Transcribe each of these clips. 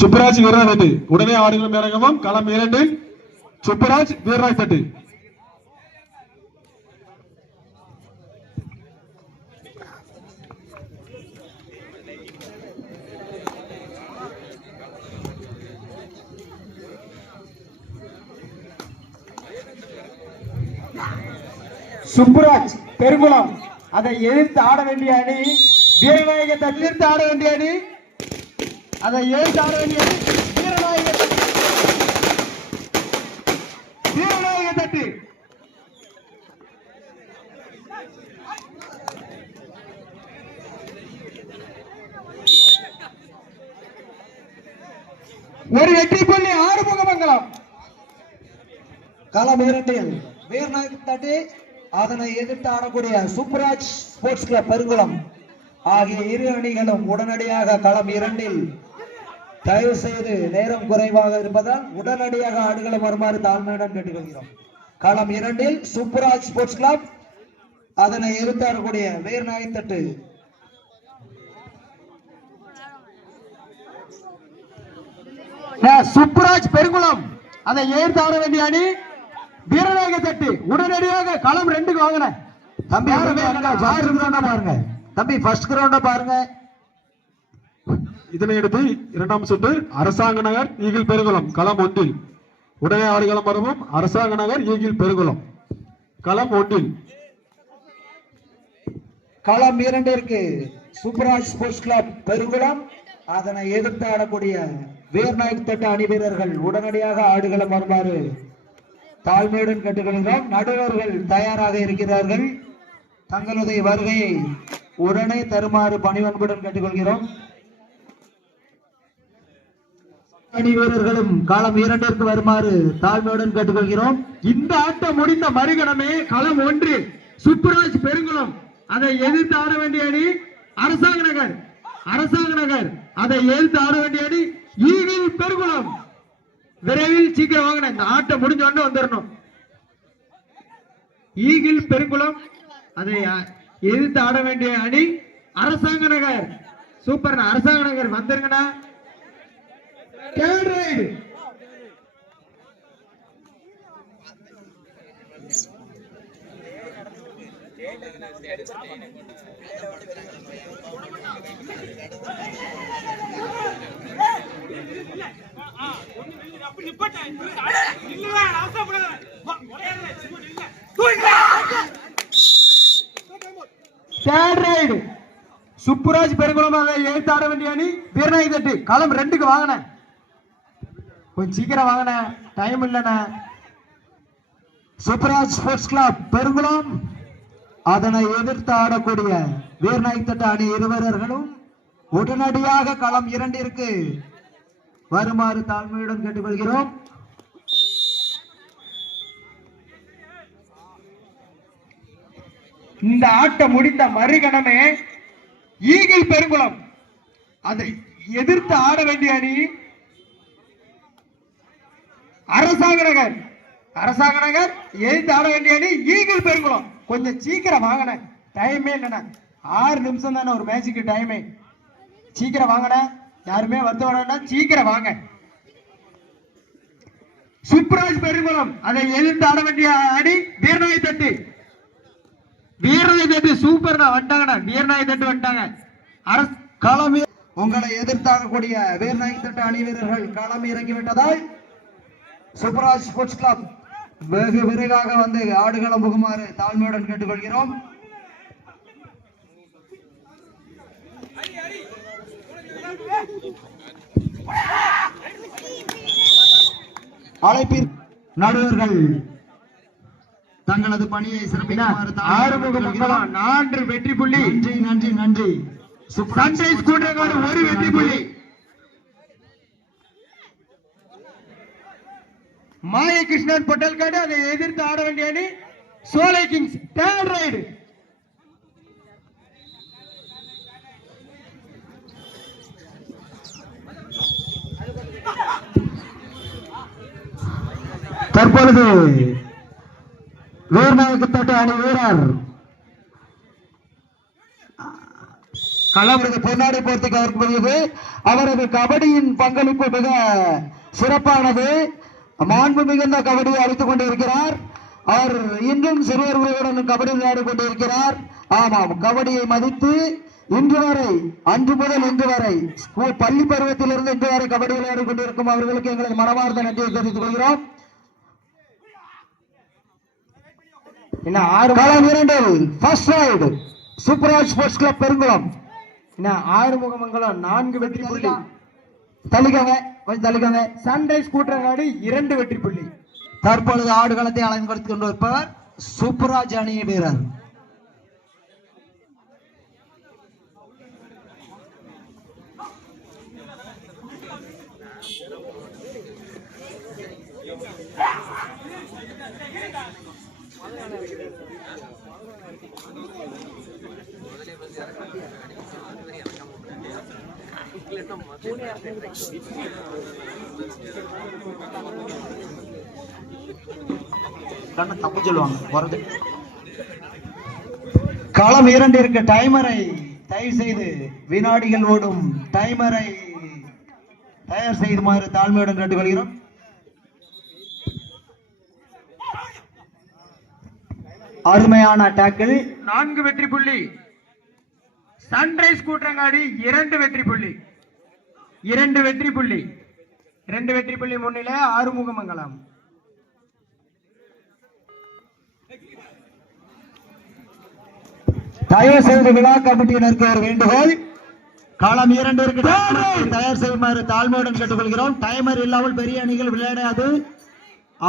சுப்பராஜ் வீரராய் தட்டு உடனே ஆடுகளும் இறங்கவும். களம் 2 சுப்பராஜ் வீரராய் தட்டு. சுப்புராஜ் பெருங்குளம் அதை எதிர்த்து ஆட வேண்டிய அணி. வீரநாயகத்தை எதிர்த்து ஆட வேண்டிய அணி. அதை எதிர்த்து ஆட வேண்டிய அணி வீரநாயக தட்டு. ஒரு வெற்றி புள்ளி ஆறுமுகமங்கலம். களம் 2 வீரநாயக தட்டு அதனை எதிர்த்து ஆடக்கூடிய சூப்பராஜ் ஸ்போர்ட்ஸ் கிளப் பெருங்குளம் ஆகிய இரு அணிகளும் உடனடியாக களம் 2 தயவு செய்து நேரம் குறைவாக இருப்பதால் உடனடியாக ஆடுகளும் வருமாறு தாழ்மையுடன் கேட்டுக்கொள்கிறோம். களம் 2 சூப்பராஜ் ஸ்போர்ட்ஸ் கிளப் அதனை எதிர்த்து ஆடக்கூடிய வீரநாயக தட்டு. சூப்பராஜ் பெருங்குளம் அதை எதிர்த்து ஆட வேண்டிய அணி வீரநாயக தட்டு. உடனடியாக களம் 2க்கு வாங்கின தம்பி. பாருங்க தம்பி, ஃபர்ஸ்ட் கிரவுண்ட பாருங்க. இதனையடுத்து 2ஆம் சுற்று அரசாங்க நகர் ஈகிள் பெருங்குளம் களம் 1 உடனே ஆடுகளம் வரவும். அரசாங்க நகர் ஈகிள் பெருங்குளம் களம் 1. களம் 2 சூப்பராஜ் ஸ்போர்ட்ஸ் கிளப் பெருங்குளம் அதனை எதிர்த்து ஆடக்கூடிய வீரநாயக தட்டு அணி வீரர்கள் உடனடியாக ஆடுகளம் வருமாறு தாழ்மையுடன் கேட்டுக்கொள்கிறோம். நடுவர்கள் தயாராக இருக்கிறார்கள். தங்களுடைய வருகையை உடனே தருமாறு பணிவன்புடன் கேட்டுக்கொள்கிறோம். அணி வீரர்களும் களம் 2ற்கு வருமாறு தாழ்மையுடன் கேட்டுக்கொள்கிறோம். இந்த ஆட்டம் முடிந்த மறுகணமே களம் 1 சுப்புராஜ் பெருங்குளம் அதை எதிர்த்து ஆட வேண்டிய அணி அரசாங்க நகர். அரசாங்க நகர் அதை எதிர்த்து ஆட வேண்டிய அணி ஈகிள் பெருங்குளம். விரைவில் சீக்கிரம் வாங்கின இந்த ஆட்டம் முடிஞ்ச உடனே வந்துடணும். ஈகிள் பெருங்குளம் அதை எதிர்த்து ஆட வேண்டிய அணி அரசாங்க நகர். சூப்பர், அரசாங்க நகர் வந்துருங்கண்ணா. சுப்புராஜ் பெருங்குளம் அதை எழுத்து ஆட வேண்டிய அணி வீரநாயக தட்டு களம் 2க்கு வாங்கின. கொஞ்சம் சீக்கிரம் வாங்கின, டைம் இல்லைண்ண. சூப்பராஜ் ஸ்போர்ட்ஸ் கிளப் பெருங்குளம் அதனை எதிர்த்து ஆடக்கூடிய வீரநாயக தட்டு அணி இருவர்களும் உடனடியாக களம் 2ற்கு வருமாறு தாழ்மையுடன் கேட்டுக்கொள்கிறோம். இந்த ஆட்டம் முடிந்த மறுகணமே ஈகிள் பெருங்குளம் அதை எதிர்த்து ஆட வேண்டிய அணி அரசாங்க நகர். அரசாங்க நகர் எதிர்த்து ஆட வேண்டிய அணி ஈகிள் பெருங்குளம். கொஞ்சம் சீக்கிரம் வாங்கின, டைமே இல்லைண்ணா. 6 நிமிஷம் தானே ஒரு மேட்சுக்கு டைமே. சீக்கிரம் வாங்கின, யாருமே வருத்தம் சீக்கிரம் வாங்க. சுப்ராஜ் பெருங்குளம் அதை எதிர்த்து ஆட வேண்டிய அணி வீரநாயக தட்டு. வீரநாயக தட்டு சூப்பர்ண்ணா, வந்துட்டாங்கண்ணா. வீரநாயக தட்டு வந்துட்டாங்க. களம் உங்களை எதிர்த்தாகக்கூடிய வீரநாயக தட்டு அணி வீரர்கள் களம் இறங்கிவிட்டதால் சூப்பராஜ் ஸ்போர்ட்ஸ் கிளப் வெகு விரைவாக வந்து ஆடுகளம் புகுமாறு தாழ்மையுடன் கேட்டுக்கொள்கிறோம். அழைப்பில் நடுவர்கள் தங்களது பணியை சிறப்பிக்குமாறு 4 வெற்றி புள்ளி. நன்றி நன்றி நன்றி. சன்ரைஸ் கூட்டக்காடு 1 வெற்றி புள்ளி. மாய கிருஷ்ணன் பொட்டல்காடு அதை எதிர்த்து ஆட வேண்டிய அணி சோலை கிங்ஸ். Third ride. தற்பொழுது வீரநாயக்கத்தோட்ட அணி வீரர் களம் பொன்னாடை போர்த்திக்கு வருகிறது. அவரது கபடியின் பங்களிப்பு மிக சிறப்பானது. மாண்பு மிகுந்த கபடியை அளித்துக் கொண்டிருக்கிறார். அவர் இன்றும் சிறுவர்களுடன் கபடி விளையாடி கொண்டிருக்கிறார். ஆமாம், கபடியை மதித்து இன்று வரை, அன்று முதல் இன்று வரை, பள்ளி பருவத்திலிருந்து இன்று வரை கபடி விளையாடி கொண்டிருக்கும் அவர்களுக்கு எங்களது மனமார்ந்த நன்றியை தெரிவித்துக் கொள்கிறோம். களம் 2 ஃபர்ஸ்ட் ரைடு சூப்பர்ராஜ் ஸ்போர்ட்ஸ் கிளப் பெருங்குளம். ஆறுமுகமங்கலம் 4 வெற்றி புள்ளி. தலிகங்க கொஞ்சம் தலிகங்க. சன்ரைஸ் கூட்டங்காடு 2 வெற்றி புள்ளி. தற்பொழுது ஆடுகளத்தை அலங்கரித்துக் கொண்டிருப்பவர் சூப்பர்ராஜ் அணி வீரர். தப்பு சொல்லுவாங்க. களம் 2 டைமரை தயவு செய்து வினாடிகள் ஓடும் டைமரை தயார் செய்துமாறு தாழ்மையுடன் கேட்டுக்கொள்கிறோம். அருமையான டாக்கிள். 4 வெற்றி புள்ளி. சன்ரைஸ் கூட்டங்காடு 2 வெற்றி புள்ளி. 2 வெற்றி புள்ளி. 2 வெற்றி புள்ளி முன்னிலை ஆறுமுகமங்கலம். தயவு செய்து விழா கமிட்டியினருக்கு ஒரு வேண்டுகோள். களம் 2 தயார் செய்யுமாறு தாழ்மையுடன் கேட்டுக்கொள்கிறோம். டைமர் இல்லாமல் பெரிய அணிகள் விளையாடாது.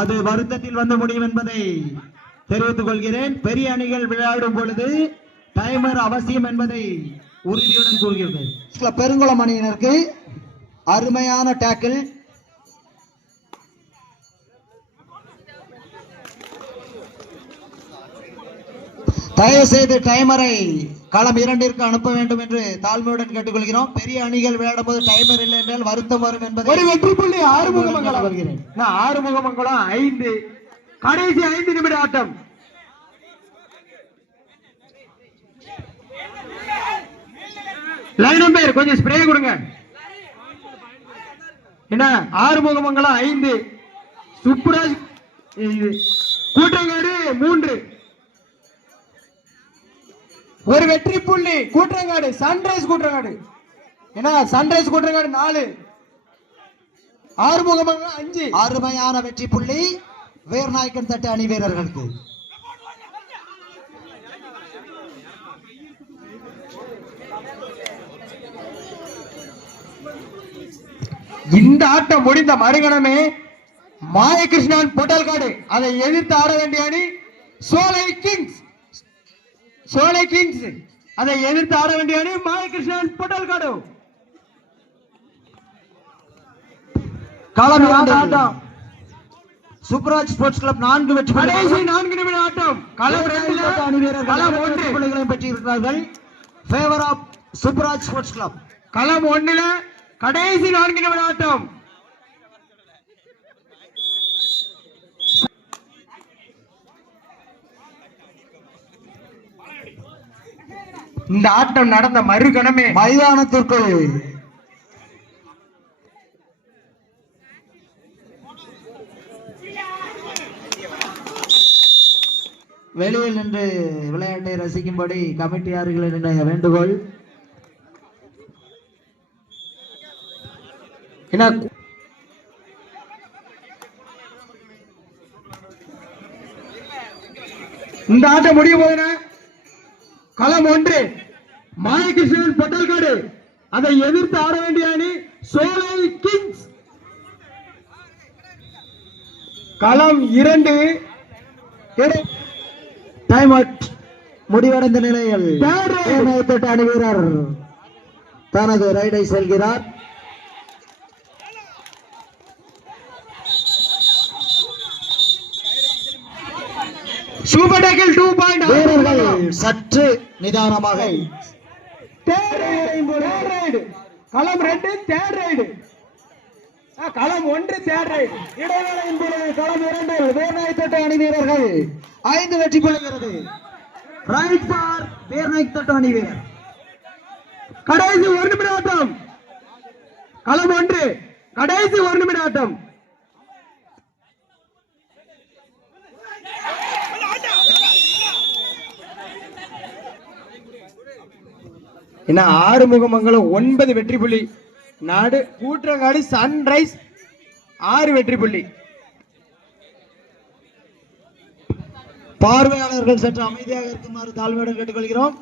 அது வருத்தத்தில் வந்து முடியும் என்பதை தெரிவித்துக் கொள்கிறேன். பெரிய அணிகள் விளையாடும் பொழுது டைமர் அவசியம் என்பதை உறுதியுடன் கூறுகிறது. பெருங்குளம் அணியினருக்கு அருமையான டாக்கிள். தயவு செய்து டைமரை களம் 2 அனுப்ப வேண்டும் என்று தாழ்மையுடன் கேட்டுக்கொள்கிறோம். பெரிய அணிகள் விளையாடும் போது டைமர் இல்லை என்றால் வருத்தம் வரும் என்பதை ஒரு வெற்றி புள்ளி ஆறுமுகமங்கலம். ஆறுமுகமங்கலம் 5 கடைசி 5 நிமிட ஆட்டம். லைன் நம்பர் கொஞ்சம் ஸ்ப்ரே கொடுங்க. என்ன ஆறுமுகமங்கலம் 5 சூப்பராஜ் கூட்டங்காடு 3 ஒரு வெற்றி புள்ளி. கூட்டங்காடு சன்ரைஸ் கூட்டங்காடு என்ன சன்ரைஸ் கூட்டங்காடு 4 ஆறுமுகமங்கலம் 5. அருமையான வெற்றி புள்ளி வீரநாயக்கன் தட்டு அணி வீரர்களுக்கு. இந்த ஆட்டம் முடிந்த மறுகணமே மாயகிருஷ்ணன் பொட்டல்காடு அதை எதிர்த்து ஆட வேண்டிய அணி சோலை கிங்ஸ். சோலை கிங்ஸ் அதை எதிர்த்து ஆட வேண்டிய அணி மாயகிருஷ்ணன் பொட்டல்காடு. களம் ஆட்டம் சூப்பர்ராஜ் ஸ்போர்ட்ஸ் கிளப் 4 வெற்றி. கடைசி 4 நிமிட ஆட்டம். களம் 2 அணி வீரர்கள் களம் 1 புள்ளிகளை பெற்றிருக்கிறார்கள். ஃபேவர் ஆஃப் சூப்பர்ராஜ் ஸ்போர்ட்ஸ் கிளப். களம் 1 கடைசி 4 நிமிட ஆட்டம். இந்த ஆட்டம் நடந்த மறுகணமே மைதானத்திற்குள் வெளியில் நின்று விளையாட்டை ரசிக்கும்படி கமிட்டியாளர்களின் வேண்டுகோள். இந்த ஆட்டம் முடிய போதுன களம் 1 மாயகிருஷ்ணன் பொட்டல்காடு அதை எதிர்த்து ஆட வேண்டிய அணி சோலை கிங்ஸ். களம் 2 டைம் அவுட் முடிவடைந்த நிலையில் அணி வீரர் தனது ரைடை செல்கிறார். Super tackle 2 point. வீரர்கள் சற்று நிதானமாக. களம் 2 தேர்ட் ரைடு. களம் 1 தேர்ட் ரைடு. இடைவேளையின் பொழுது களம் 2 வீரநாயக்கத்தோட்ட அணி வீரர்கள் 5 வெற்றி பெறுகிறது. ரைட் ஃபார் வேர்நாயக் தட்டு அணி வீரர். கடைசி 1 நிமிட ஆட்டம். களம் 1, கடைசி 1 நிமிட ஆட்டம். என்ன ஆறுமுகமங்கலம் 9 வெற்றி புள்ளி, நாடு கூற்றங்காடு சன்ரைஸ் 6 வெற்றி புள்ளி. பார்வையாளர்கள் சற்று அமைதியாக இருக்குமாறு தாழ்மையுடன் கேட்டுக்கொள்கிறோம்.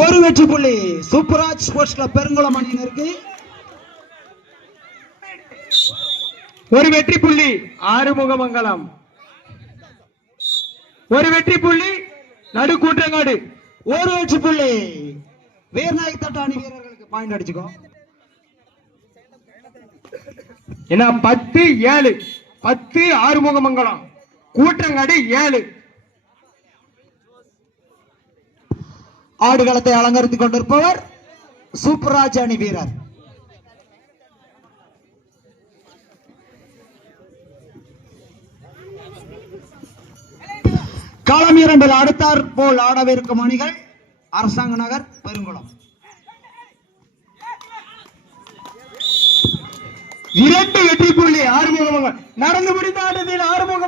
ஒரு வெற்றி புள்ளி சூப்பராஜ் ஸ்போர்ட்ஸ் கிளப் பெருங்குளம் அணியினருக்கு. ஒரு வெற்றி புள்ளி ஆறுமுகமங்கலம். ஒரு வெற்றி புள்ளி நடு கூற்றங்காடு. ஒரு வெற்றி புள்ளி வேர்நாயக் தட்டு அணி வீரர்களுக்கு. பாயிண்ட் அடிச்சுக்கோ. என்ன 10-7, 10 ஆறுமுகமங்கலம், கூற்றங்காடு 7. ஆடுகளத்தை அலங்கரித்துக் கொண்டிருப்பவர் சூப்பராஜ் அணி வீரர். களம் 2 அடுத்தாற் போல் ஆடவிருக்கும் அணிகள் அரசாங்க நகர் பெருங்குளம். 2 வெற்றி புள்ளி ஆறுமுகமங்கலம். நடந்து முடிந்த ஆட்டத்தில் ஆறுமுகம்